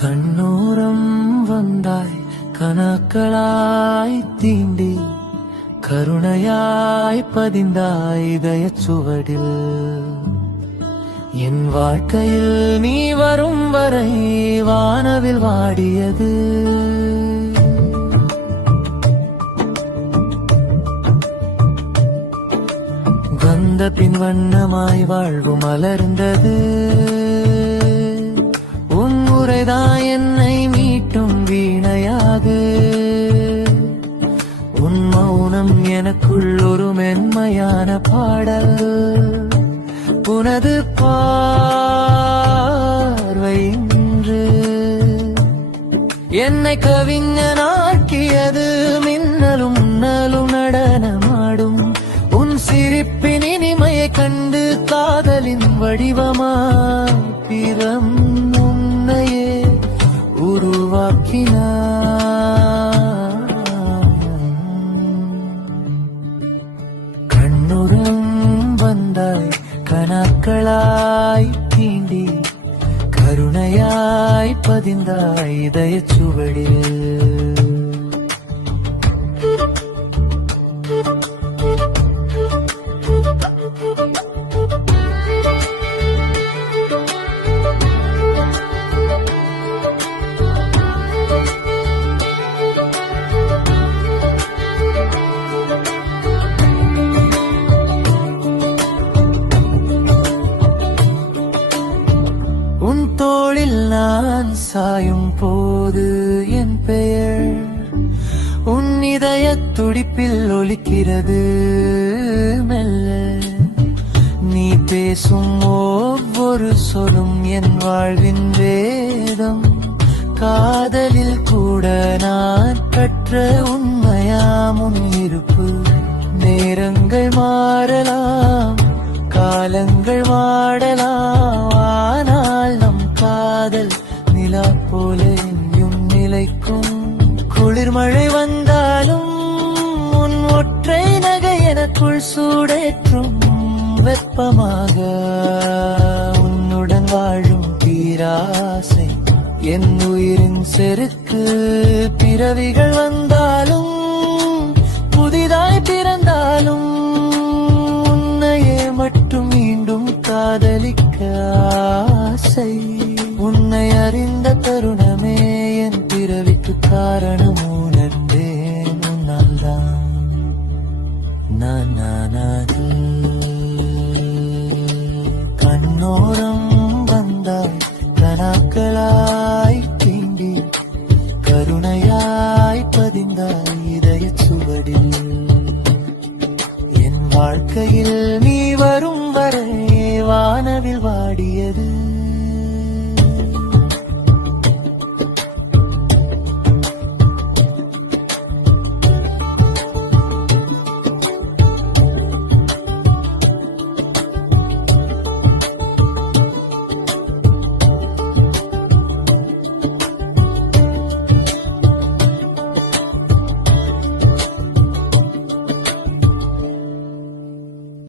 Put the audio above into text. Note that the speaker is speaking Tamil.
കണ്ണോരം വന്നായി കണക്കളായി തീണ്ടി കരുണയായി പതിന്തായി ഇതയ ചുവടിൽ என் வாழ்க்கையில் நீ வரும் வரை வானவில் வாடியது வந்த பின் வண்ணமாய் வாழ்வு மலர்ந்தது உன் என்னை மீட்டும் வீணையாக உன் மௌனம் எனக்குள் ஒரு மென்மையான பாடல். உனது பார்வை இன்று. என்னை கவிஞனாக்கியது மின்னலும் மின்னலும் நடனமாடும். உன் சிரிப்பின் இனிமையை கண்டு காதலின் வடிவமா பிறம். உருவாக்கினார் வந்தாய் கணக்களாய் தீண்டி கருணையாய் பதிந்தாய் இதய சுவடில். சாயும் போது என் பெயர் உன் இதய துடிப்பில் ஒலிக்கிறது மெல்ல. நீ பேசும் ஒவ்வொரு சொல்லும் என் வாழ்வின் வேதம். காதலில் கூட நான் கற்ற உண்மையாமும் இருப்பு. நேரங்கள் மாறலாம். எனக்குள் சூடேற்றும் வெப்பமாக. உன்னுடன் வாழும் தீராசை என் உயிரின் செருக்கு பிறவிகள் வந்தாலும் புதிதாய் பிறந்தாலும் உன்னையே மட்டும் மீண்டும் காதலிக்க ஆசை. உன்னை அறிந்த தருணமே என் பிறவிக்கு காரணமும் பதிந்தாய் இதய சுவடில். என் வாழ்க்கையில் நீ